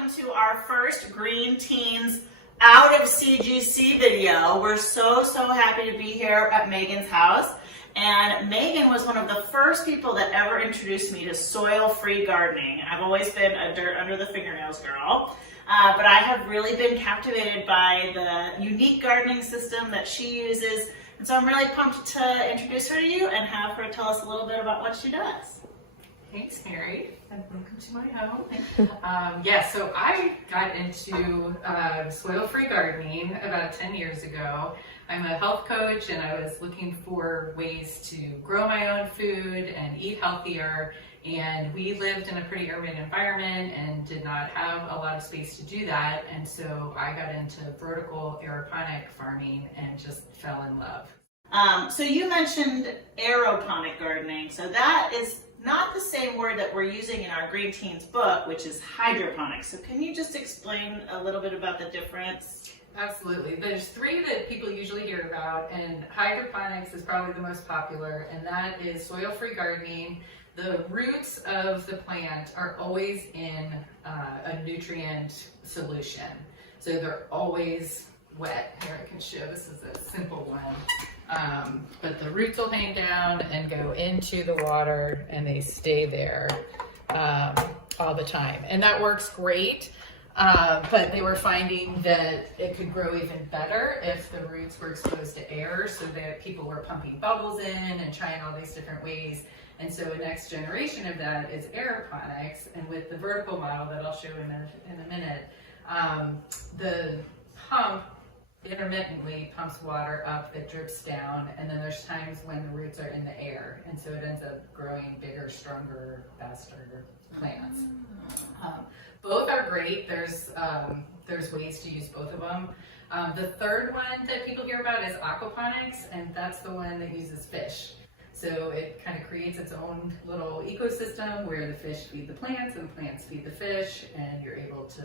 welcome to our first Green Teens Out of CGC video. We're so happy to be here at Megan's house. And Megan was one of the first people that ever introduced me to soil-free gardening. I've always been a dirt under the fingernails girl, but I have really been captivated by the unique gardening system that she uses. And so I'm really pumped to introduce her to you and have her tell us a little bit about what she does. Thanks, Mary, and welcome to my home. So I got into soil-free gardening about 10 years ago. I'm a health coach, and I was looking for ways to grow my own food and eat healthier. And we lived in a pretty urban environment and did not have a lot of space to do that. And so I got into vertical aeroponic farming and just fell in love. So you mentioned aeroponic gardening. So that is not the same word that we're using in our Green Teens book, which is hydroponics. So can you just explain a little bit about the difference? Absolutely. There's three that people usually hear about, and hydroponics is probably the most popular, and that is soil-free gardening. The roots of the plant are always in a nutrient solution. So they're always wet. Here I can show, this is a simple one. But the roots will hang down and go into the water, and they stay there all the time. And that works great. But they were finding that it could grow even better if the roots were exposed to air, so that people were pumping bubbles in and trying all these different ways. And so a next generation of that is aeroponics. And with the vertical model that I'll show in a minute, the pump intermittently pumps water up that drips down, and then there's times when the roots are in the air, and so it ends up growing bigger, stronger, faster plants. Both are great. There's ways to use both of them. The third one that people hear about is aquaponics, and that's the one that uses fish. So it kind of creates its own little ecosystem where the fish feed the plants and the plants feed the fish, and you're able to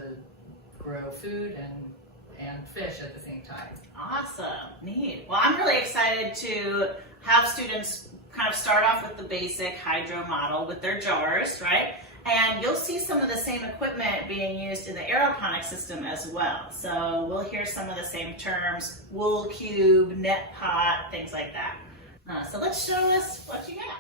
grow food and fish at the same time. Awesome, neat. Well, I'm really excited to have students kind of start off with the basic hydro model with their jars, right? And you'll see some of the same equipment being used in the aeroponic system as well. So we'll hear some of the same terms: wool cube, net pot, things like that. So let's show us what you got.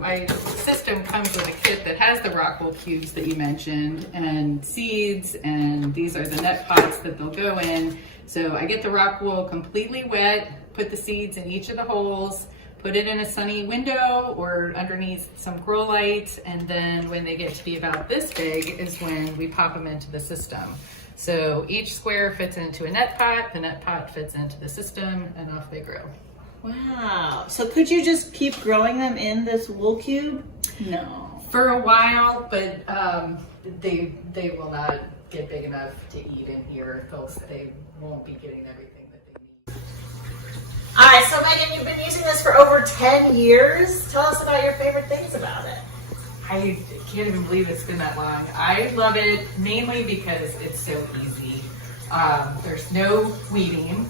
My system comes with a kit that has the rock wool cubes that you mentioned, and seeds, and these are the net pots that they'll go in. So I get the rock wool completely wet, put the seeds in each of the holes, put it in a sunny window or underneath some grow lights, and then when they get to be about this big is when we pop them into the system. So each square fits into a net pot, the net pot fits into the system, and off they grow. Wow. So could you just keep growing them in this wool cube? No. For a while, but they will not get big enough to eat in here. They won't be getting everything that they need. All right, so Megan, you've been using this for over 10 years. Tell us about your favorite things about it. I can't even believe it's been that long. I love it mainly because it's so easy. There's no weeding.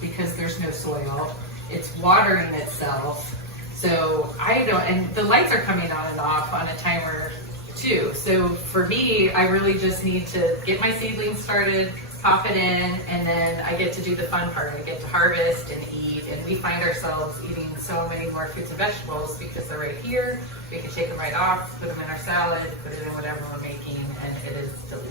Because there's no soil. It's watering itself. So and the lights are coming on and off on a timer too. So for me, I really just need to get my seedlings started, pop it in, and then I get to do the fun part. I get to harvest and eat, and we find ourselves eating so many more fruits and vegetables because they're right here. We can take them right off, put them in our salad, put it in whatever we're making, and it is delicious.